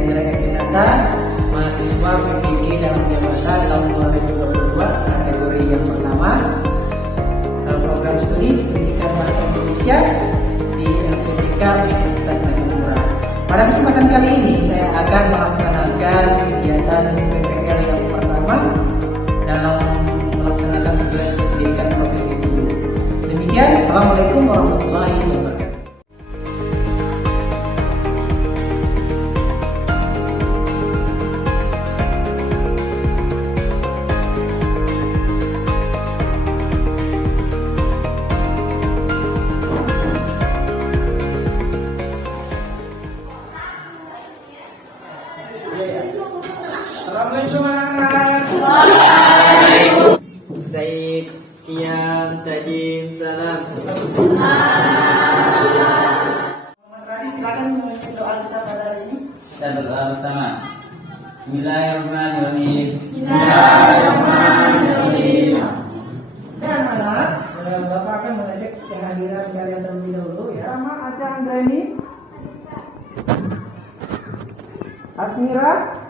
Hendra Dinata, mahasiswa PPG dalam jabatan tahun 2022, kategori yang pertama, program studi Pendidikan Bahasa Indonesia di LPDK Universitas Tanjung. Pada kesempatan kali ini saya akan melaksanakan kegiatan PPL yang pertama dalam melaksanakan tugas pendidikan profesi guru. Demikian, Assalamualaikum warahmatullahi wabarakatuh. Assalamualaikum warahmatullahi. Baik, siang, tajim, salam. Silakan mengisi doa kita pada hari ini. Kita berdoa bersama. Bismillahirrahmanirrahim. Bismillahirrahmanirrahim. Dan anak, Bapak akan mengajak kehadiran kalian terlebih dahulu ya. Nama Aca Andraini, Asmira,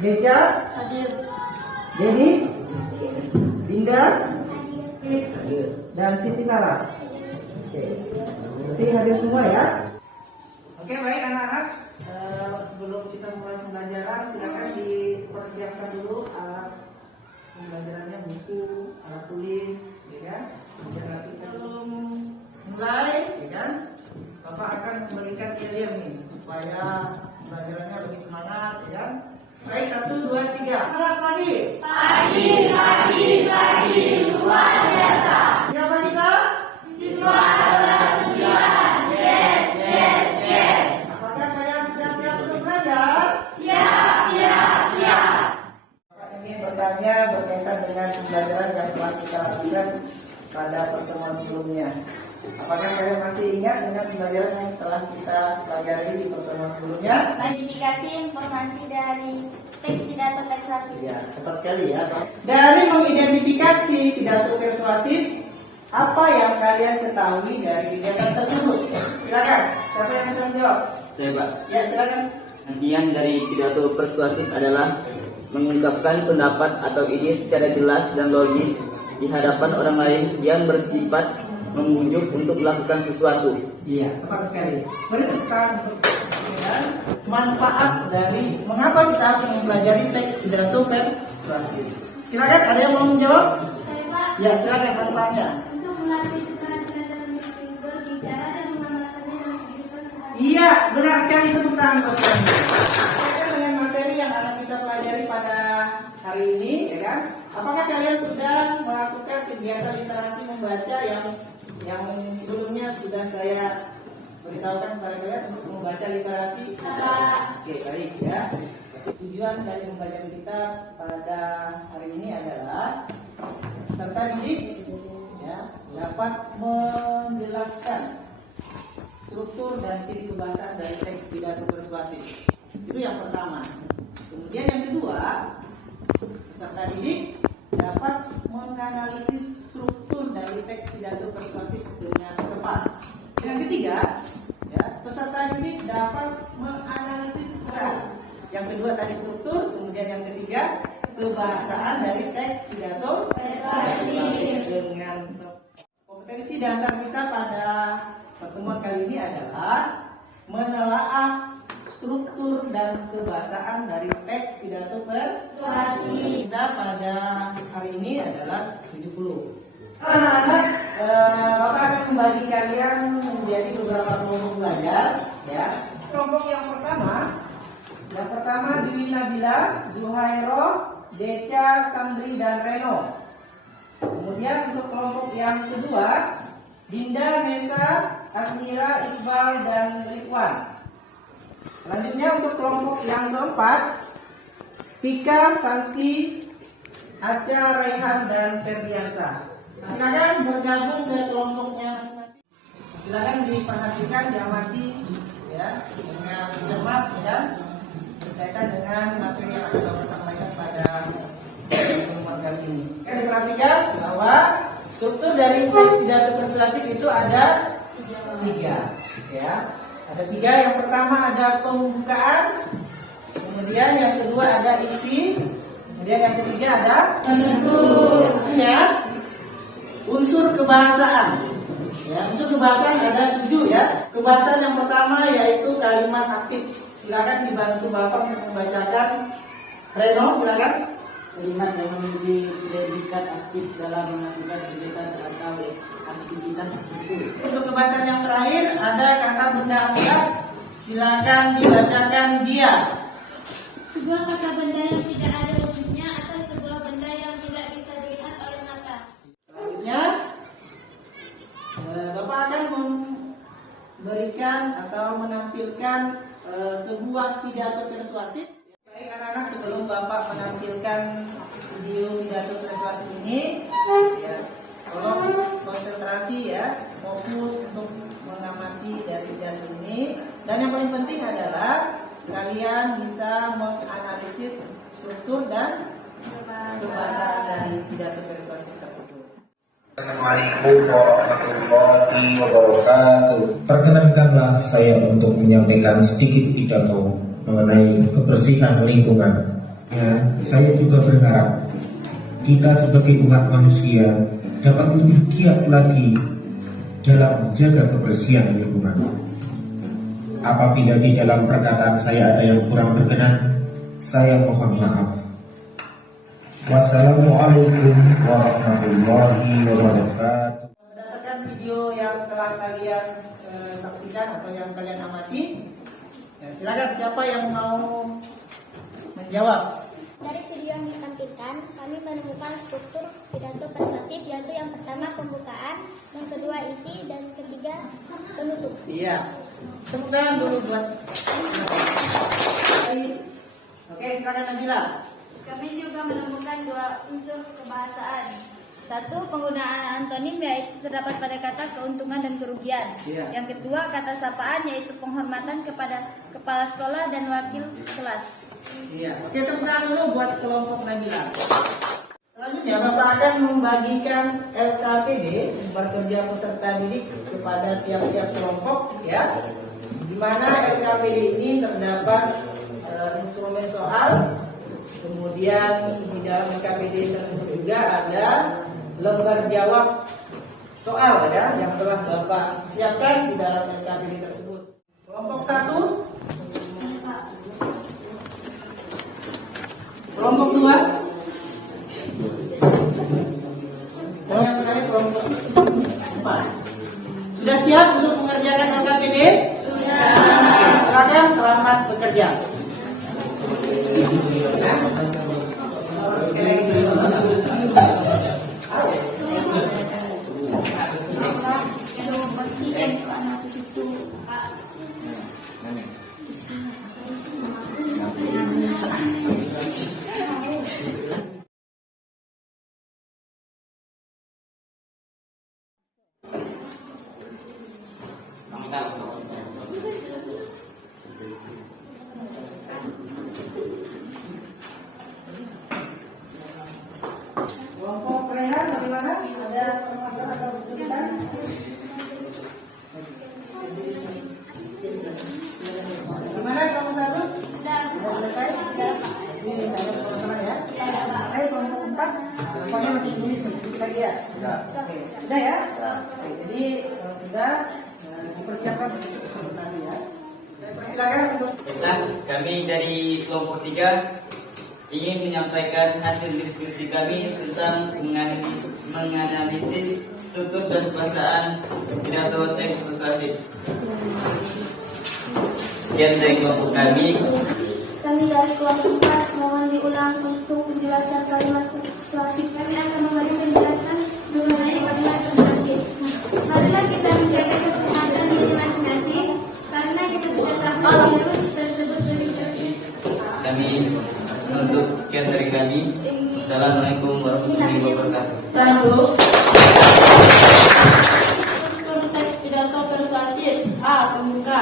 Deca, Denis, Dinda, dan Siti Sarah. Oke, berarti hadir semua ya. Oke, baik anak-anak. Sebelum kita mulai pembelajaran, silakan dipersiapkan dulu alat pembelajarannya, buku, alat tulis, ya kan? Sebelum mulai, ya kan? Bapak akan memberikan yel nih supaya pembelajarannya lebih semangat, ya kan? Baik, 1, 2, 3. Selamat pagi. Pagi, luar biasa. Siapa kita? Siswa kelas 9. Yes. Apakah kalian sudah siap untuk belajar? Siap. Bapak ingin bertanya berkaitan dengan pembelajaran yang telah kita lakukan pada pertemuan sebelumnya. Apakah kalian masih ingat dengan pembelajaran yang telah kita pelajari di pertemuan sebelumnya? Identifikasi informasi dari teks pidato persuasif. Ya, tepat sekali ya. Dari mengidentifikasi pidato persuasif, apa yang kalian ketahui dari kegiatan tersebut? Silakan. Siapa yang bisa menjawab? Saya, Pak. Ya, silakan. Nantian dari pidato persuasif adalah mengungkapkan pendapat atau ide secara jelas dan logis di hadapan orang lain yang bersifat membujuk untuk melakukan sesuatu. Iya, tepat sekali. Mari kita mengenal manfaat dari mengapa kita harus mempelajari teks pidato persuasif. Silakan, ada yang mau menjawab? Saya, Pak, Ya, silakan manfaatnya. untuk melatih keterampilan dalam berbicara dan mengamalkannya dalam kehidupan sehari-hari. Iya, benar sekali, tepuk tangan buat kalian. Berkaitan dengan materi yang akan kita pelajari pada hari ini, ya kan? Apakah kalian sudah melakukan kegiatan literasi membaca yang sebelumnya sudah saya beritahukan kepada kalian untuk membaca literasi? Oke, baik ya. Tujuan dari membaca kita pada hari ini adalah peserta didik ya, dapat menjelaskan struktur dan ciri kebahasaan dari teks pidato persuasif. Itu yang pertama. Kemudian yang kedua, peserta didik dapat menganalisis struktur dari teks pidato persuasif dengan tepat. Yang ketiga, ya, peserta didik dapat menganalisis suara. Yang kedua tadi struktur, kemudian yang ketiga kebahasaan dari teks pidato persuasif dengan tepat. Kompetensi dasar kita pada pertemuan kali ini adalah menelaah struktur dan kebahasaan dari teks pidato persuasif. Kita pada hari ini adalah 70. Anak-anak, Bapak akan membagi kalian menjadi beberapa kelompok belajar, ya. Kelompok yang pertama Dwi Nabila, Duhairo, Deca, Sandri, dan Reno. Kemudian untuk kelompok yang kedua, Dinda, Nesa, Asmira, Iqbal, dan Ridwan. Selanjutnya untuk kelompok yang keempat, Pika, Santi, Aca, Raihan, dan Ferdiansa. Silakan bergabung ke kelompoknya masing-masing. Silakan diperhatikan, diamati ya dengan cermat ya berkaitan dengan materi yang akan Bapak sampaikan pada pertemuan kali ini. Kita diperhatikan bahwa struktur dari teks pidato persuasif itu ada tiga ya. Ada 3. Yang pertama ada pembukaan, kemudian yang kedua ada isi, kemudian yang ketiga ada penutup. Artinya unsur kebahasaan. Ya, unsur kebahasaan ada 7 ya. Kebahasaan yang pertama yaitu kalimat aktif. Silakan dibantu Bapak untuk membacakan. Reno, silakan. Kalimat yang memiliki predikat aktif dalam melakukan kegiatan atau aktivitas itu. Unsur kebahasaan yang terakhir ada kata benda angkat. Silakan dibacakan dia. Sebuah kata benda yang tidak ada wujudnya atau sebuah benda yang tidak bisa dilihat oleh mata. Selanjutnya, Bapak akan memberikan atau menampilkan sebuah pidato persuasif. Baik anak-anak, sebelum Bapak menampilkan video pidato persuasif ini, ya, tolong konsentrasi ya, fokus untuk mengamati dari pidato ini. Dan yang paling penting adalah kalian bisa menganalisis struktur dan kebahasaan dari pidato persuasif tersebut. Assalamualaikum warahmatullahi wabarakatuh. Perkenankanlah saya untuk menyampaikan sedikit pidato mengenai kebersihan lingkungan. Ya, saya juga berharap kita sebagai umat manusia dapat lebih giat lagi dalam menjaga kebersihan lingkungan. Apabila di dalam perkataan saya ada yang kurang berkenan, saya mohon maaf. Wassalamualaikum warahmatullahi wabarakatuh. Berdasarkan video yang telah kalian saksikan atau yang kalian amati, ya, silakan siapa yang mau menjawab. Dari video yang ditampilkan, kami menemukan struktur pidato persuasif, yaitu yang pertama pembukaan, yang kedua isi, dan ketiga penutup. Iya. Tepuk tangan dulu buat. Oke, silakan Nabila. Kami juga menemukan 2 unsur kebahasaan. 1. Penggunaan antonim, yaitu terdapat pada kata keuntungan dan kerugian. Iya. Yang kedua, kata sapaan, yaitu penghormatan kepada kepala sekolah dan wakil kelas. Iya. Oke, tepuk tangan dulu buat kelompok Nabila. Selanjutnya Bapak akan membagikan LKPD, lembar kerja peserta didik, kepada tiap-tiap kelompok ya. Di mana LKPD ini terdapat instrumen soal. Kemudian di dalam LKPD tersebut juga ada lembar jawab soal ya yang telah Bapak siapkan di dalam LKPD tersebut. Kelompok 1, kelompok 2, dan yang terakhir kelompok 4. Sudah siap untuk mengerjakan LKPD? Sudah. Silakan, selamat bekerja. Kelompok Rehan bagaimana? Ada permasalahan atau kesulitan? Gimana kelompok 1? Sudah selesai? Ini ada permasalahan ya? Ayo kelompok 4. Pokoknya masih tulis lagi ya? Oke. Sudah ya? Oke, jadi sudah dipersiapkan untuk presentasi ya. Saya persilakan untuk Kami dari kelompok 3 ingin menyampaikan hasil diskusi kami tentang menganalisis struktur dan kebahasaan pidato teks persuasif. Sekian dari kelompok kami. Kami dari kelompok 4 mohon diulang untuk penjelasan kalimat persuasif. Kami akan memberi penjelasan mengenai kalimat persuasif. Marilah kita menjaga kesehatan diri masing-masing karena kita tidak tahu virus tersebut lebih cepat. Kami menuntut sekian dari kami. Assalamualaikum warahmatullahi wabarakatuh. tahan dulu. Struktur teks pidato persuasif. A. Pembuka.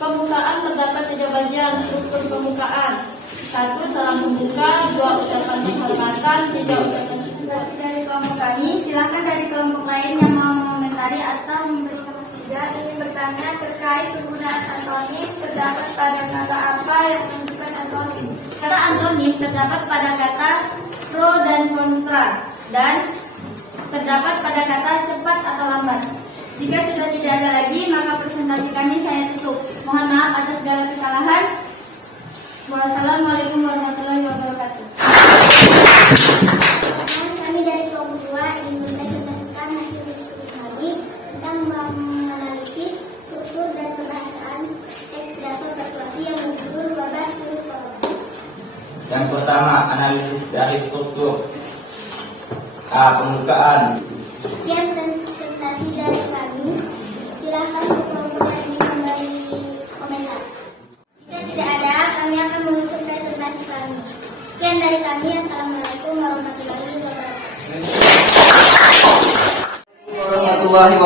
Pembukaan terdapat 3 bagian struktur pembukaan. 1. Salam pembuka. 2. Ucapan penghormatan. 3. Ucapan Dari kelompok kami, silakan dari kelompok lain yang mau mengomentari atau memberikan masukan. 3 ingin bertanya terkait penggunaan antonim terdapat pada kata apa yang menunjukkan antonim. Kata antonim terdapat pada kata pro dan kontra dan terdapat pada kata cepat atau lambat. Jika sudah tidak ada lagi, maka presentasi kami saya tutup. Mohon maaf atas segala kesalahan. Wassalamualaikum warahmatullahi wabarakatuh. Kami dari kelompok 2 ingin mempresentasikan hasil diskusi kami tentang menganalisis struktur dan kebahasaan teks pidato persuasi yang berjudul 12 virus corona. Yang pertama, analisis dari struktur. A. Pembukaan. Sekian presentasi dari kami. Silakan kelompok yang ingin kembali komentar. Jika tidak ada, kami akan menutup presentasi kami. Sekian dari kami. Assalamualaikum warahmatullahi wabarakatuh. Warahmatullahi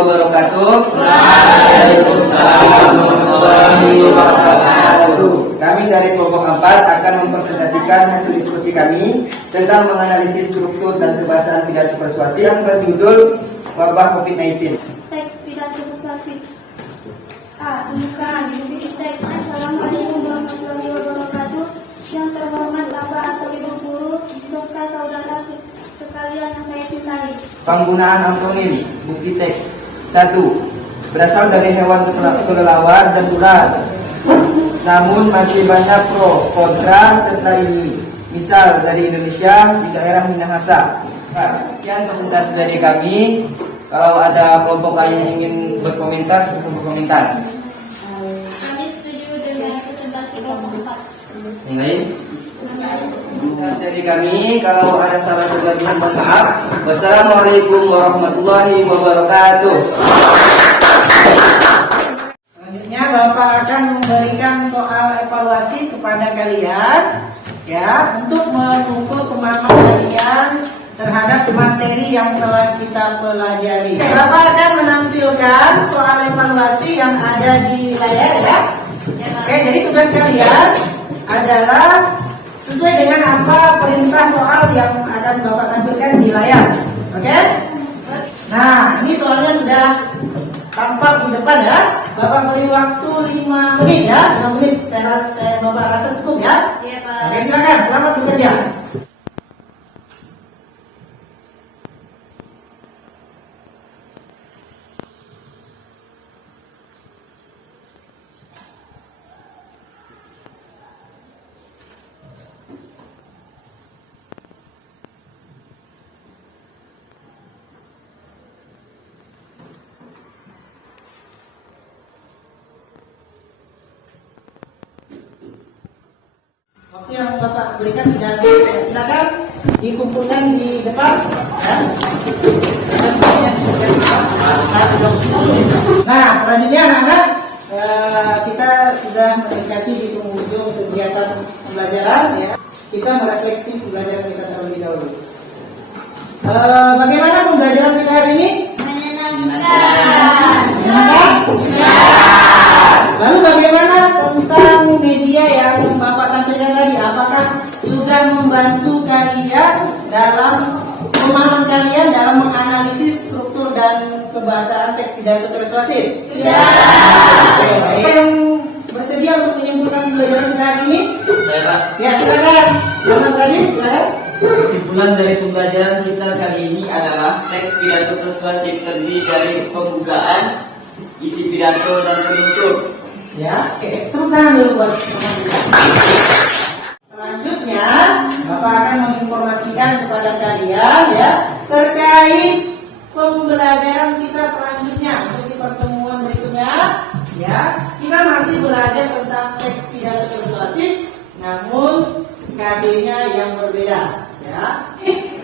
wabarakatuh. Kami dari kelompok 4 akan mempresentasikan hasil diskusi kami tentang menganalisis struktur dan kebahasaan pidato persuasi yang berjudul wabah COVID-19. Teks pidato persuasi. A. Pembukaan. Bukti teks. Assalamualaikum warahmatullahi wabarakatuh. Yang terhormat Bapak atau Ibu guru, serta saudara sekalian yang saya cintai. Penggunaan antonim. Bukti teks. 1. Berasal dari hewan kelelawar dan ular. Namun masih banyak pro, kontra setelah ini. Misal dari Indonesia di daerah Minahasa. Sekian presentasi dari kami. Kalau ada kelompok lain yang ingin berkomentar, silahkan berkomentar. Kami setuju dengan presentasi kelompok 4. Yang lain? Dari kami, kalau ada salah kelebihan mohon maaf. Wassalamualaikum warahmatullahi wabarakatuh. Selanjutnya Bapak akan memberikan soal evaluasi kepada kalian ya untuk mengukur pemahaman kalian terhadap materi yang telah kita pelajari. Bapak akan menampilkan soal evaluasi yang ada di layar ya. Oke, jadi tugas kalian adalah sesuai dengan apa perintah soal yang akan Bapak tampilkan di layar. Oke? Nah, ini soalnya sudah tampak di depan ya. Bapak beri waktu 5 menit ya. 5 menit saya Bapak rasa cukup ya. Iya, Pak. Oke, silakan. Selamat bekerja. Waktu yang Bapak berikan sudah habis. Silakan dikumpulkan di depan. Ya. Nah, selanjutnya anak-anak kita sudah mendekati di penghujung kegiatan pembelajaran. Ya. Kita merefleksi pembelajaran kita terlebih dahulu. Bagaimana pembelajaran kita hari ini? Menyenangkan. Lalu bagaimana tentang media yang Bapak tampilkan tadi? Apakah sudah membantu kalian dalam pemahaman kalian dalam menganalisis struktur dan kebahasaan teks pidato persuasif? Sudah. Oke, baik. Yang bersedia untuk menyimpulkan pembelajaran kita hari ini? Saya Pak. Ya, silakan. Muhammad Radit, silakan. Kesimpulan dari pembelajaran kita kali ini adalah teks pidato persuasif terdiri dari pembukaan, isi pidato dan penutup. Ya, oke. Tepuk tangan dulu buat teman kita. Selanjutnya, Bapak akan menginformasikan kepada kalian ya terkait pembelajaran kita selanjutnya untuk di pertemuan berikutnya. Ya, kita masih belajar tentang teks pidato persuasif, namun KD-nya yang berbeda. Ya,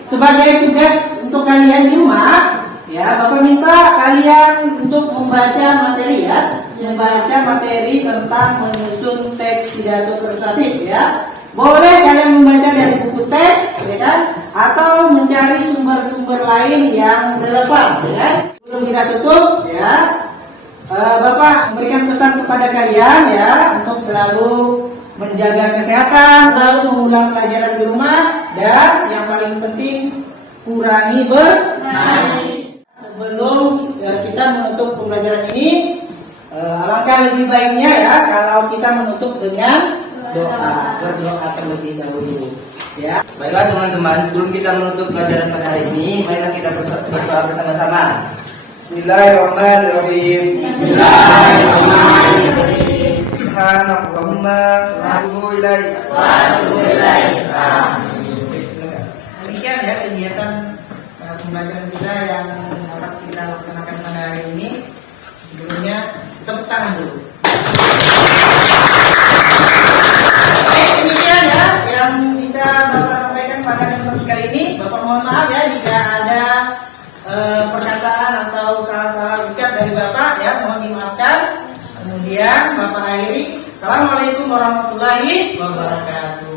sebagai tugas untuk kalian di rumah. Ya, Bapak minta kalian untuk membaca materi ya, membaca materi tentang menyusun teks pidato persuasif ya. Boleh kalian membaca dari buku teks, ya kan? Atau mencari sumber-sumber lain yang relevan, ya kan? Sebelum kita tutup, ya, Bapak memberikan pesan kepada kalian ya untuk selalu menjaga kesehatan, selalu mengulang pelajaran di rumah, dan yang paling penting kurangi bermain. sebelum kita menutup pembelajaran ini, alangkah lebih baiknya ya kalau kita menutup dengan doa, berdoa terlebih dahulu. Ya. Baiklah teman-teman, sebelum kita menutup pelajaran pada hari ini, marilah kita berdoa bersama-sama. Bismillahirrahmanirrahim. Subhanallahumma wa atubu ilaik. Demikian ya kegiatan pembelajaran kita yang dapat kita laksanakan pada hari ini. Sebelumnya tepuk tangan dulu. Baik, demikian ya yang bisa Bapak sampaikan pada kesempatan kali ini. Bapak mohon maaf ya jika ada perkataan atau salah-salah ucap dari Bapak ya, mohon dimaafkan. Kemudian Bapak akhiri. Assalamualaikum warahmatullahi wabarakatuh.